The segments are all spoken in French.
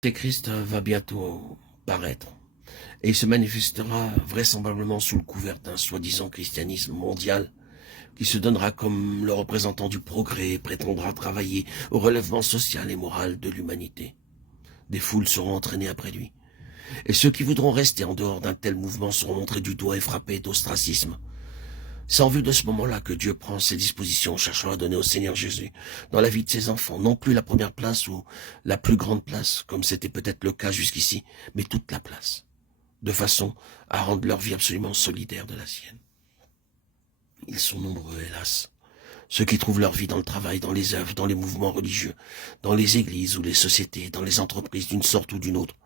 Christ va bientôt paraître et il se manifestera vraisemblablement sous le couvert d'un soi-disant christianisme mondial qui se donnera comme le représentant du progrès et prétendra travailler au relèvement social et moral de l'humanité. Des foules seront entraînées après lui et ceux qui voudront rester en dehors d'un tel mouvement seront montrés du doigt et frappés d'ostracisme. C'est en vue de ce moment-là que Dieu prend ses dispositions, cherchant à donner au Seigneur Jésus, dans la vie de ses enfants, non plus la première place ou la plus grande place, comme c'était peut-être le cas jusqu'ici, mais toute la place, de façon à rendre leur vie absolument solidaire de la sienne. Ils sont nombreux, hélas, ceux qui trouvent leur vie dans le travail, dans les œuvres, dans les mouvements religieux, dans les églises ou les sociétés, dans les entreprises d'une sorte ou d'une autre,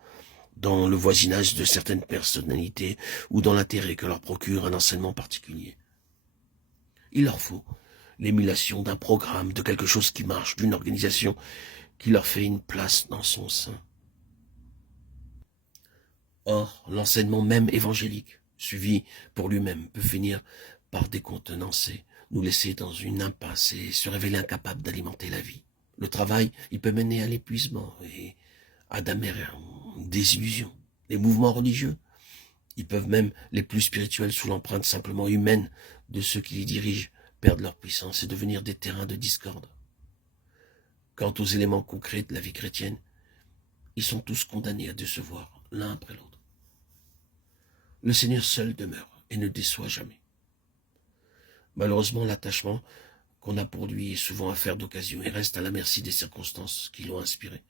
dans le voisinage de certaines personnalités ou dans l'intérêt que leur procure un enseignement particulier. Il leur faut l'émulation d'un programme, de quelque chose qui marche, d'une organisation qui leur fait une place dans son sein. Or, l'enseignement même évangélique, suivi pour lui-même, peut finir par décontenancer, nous laisser dans une impasse et se révéler incapable d'alimenter la vie. Le travail, il peut mener à l'épuisement et à d'amères désillusions. Les mouvements religieux, ils peuvent même, les plus spirituels, sous l'empreinte simplement humaine de ceux qui les dirigent, perdre leur puissance et devenir des terrains de discorde. Quant aux éléments concrets de la vie chrétienne, ils sont tous condamnés à décevoir l'un après l'autre. Le Seigneur seul demeure et ne déçoit jamais. Malheureusement, l'attachement qu'on a pour lui est souvent affaire d'occasion et reste à la merci des circonstances qui l'ont inspiré.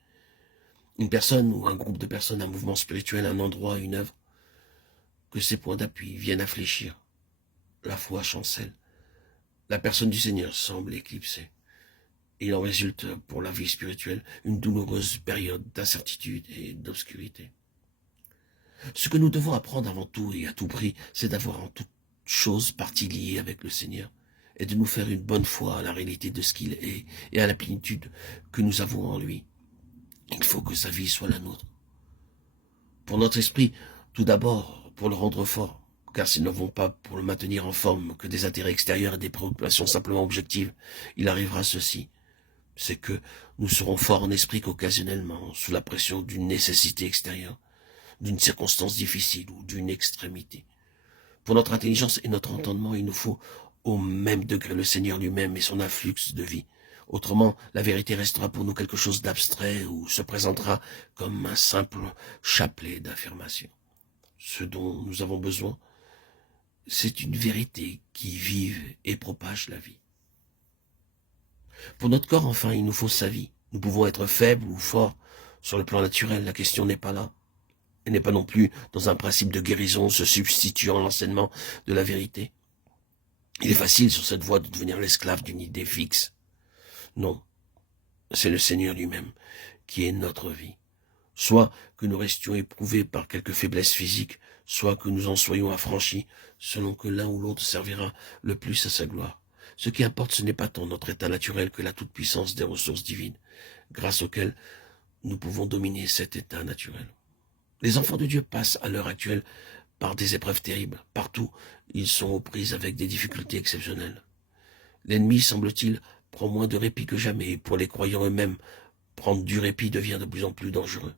Une personne ou un groupe de personnes, un mouvement spirituel, un endroit, une œuvre, que ces points d'appui viennent à fléchir. La foi chancelle. La personne du Seigneur semble éclipsée. Il en résulte pour la vie spirituelle une douloureuse période d'incertitude et d'obscurité. Ce que nous devons apprendre avant tout et à tout prix, c'est d'avoir en toute chose partie liée avec le Seigneur et de nous faire une bonne foi à la réalité de ce qu'il est et à la plénitude que nous avons en lui. Il faut que sa vie soit la nôtre. Pour notre esprit, tout d'abord, pour le rendre fort, car s'ils ne vont pas pour le maintenir en forme que des intérêts extérieurs et des préoccupations simplement objectives, il arrivera ceci, c'est que nous serons forts en esprit qu'occasionnellement, sous la pression d'une nécessité extérieure, d'une circonstance difficile ou d'une extrémité. Pour notre intelligence et notre entendement, il nous faut au même degré le Seigneur lui-même et son afflux de vie. Autrement, la vérité restera pour nous quelque chose d'abstrait ou se présentera comme un simple chapelet d'affirmation. Ce dont nous avons besoin, c'est une vérité qui vive et propage la vie. Pour notre corps, enfin, il nous faut sa vie. Nous pouvons être faibles ou forts sur le plan naturel, la question n'est pas là. Elle n'est pas non plus dans un principe de guérison se substituant à l'enseignement de la vérité. Il est facile sur cette voie de devenir l'esclave d'une idée fixe. Non, c'est le Seigneur lui-même qui est notre vie. Soit que nous restions éprouvés par quelque faiblesse physique, soit que nous en soyons affranchis, selon que l'un ou l'autre servira le plus à sa gloire. Ce qui importe, ce n'est pas tant notre état naturel que la toute-puissance des ressources divines, grâce auxquelles nous pouvons dominer cet état naturel. Les enfants de Dieu passent à l'heure actuelle par des épreuves terribles. Partout, ils sont aux prises avec des difficultés exceptionnelles. L'ennemi, semble-t-il, prend moins de répit que jamais, et pour les croyants eux-mêmes, prendre du répit devient de plus en plus dangereux.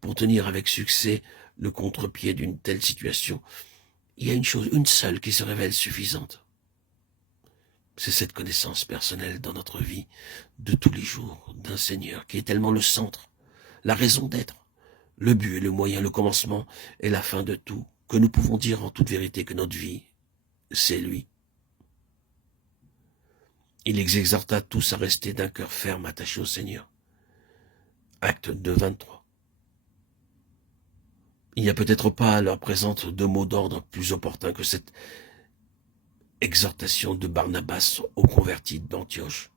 Pour tenir avec succès le contre-pied d'une telle situation, il y a une chose, une seule, qui se révèle suffisante. C'est cette connaissance personnelle dans notre vie de tous les jours d'un Seigneur qui est tellement le centre, la raison d'être, le but et le moyen, le commencement et la fin de tout, que nous pouvons dire en toute vérité que notre vie, c'est lui. Il les exhorta tous à rester d'un cœur ferme attaché au Seigneur. Acte 2, 23. Il n'y a peut-être pas à leur présente de mots d'ordre plus opportuns que cette exhortation de Barnabas aux convertis d'Antioche.